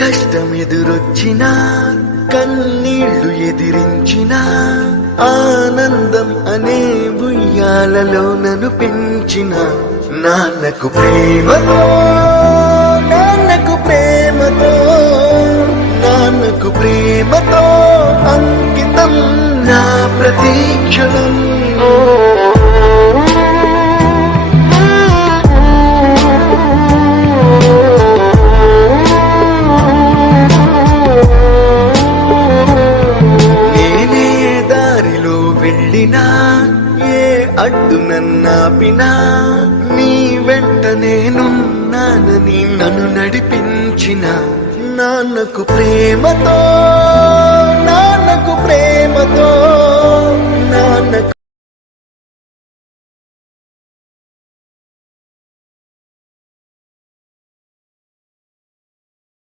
కష్టమెదురొచ్చినా కన్నీళ్లు ఎదిరించినా ఆనందం అనే ఉయ్యాలలో నన్ను పెంచిన నాన్నకు ప్రేమతో నాన్నకు ప్రేమతో నాన్నకు ప్రేమతో అంకితం నా ప్రతీక్షణం. నేనే దారిలో వెళ్ళినా ఏ అడ్డు నన్నాపినా నీ వెంట నేనున్నానని నన్ను నడిపించిన నాన్నకు ప్రేమతో నాన్నకు ప్రేమతో నాన్నకు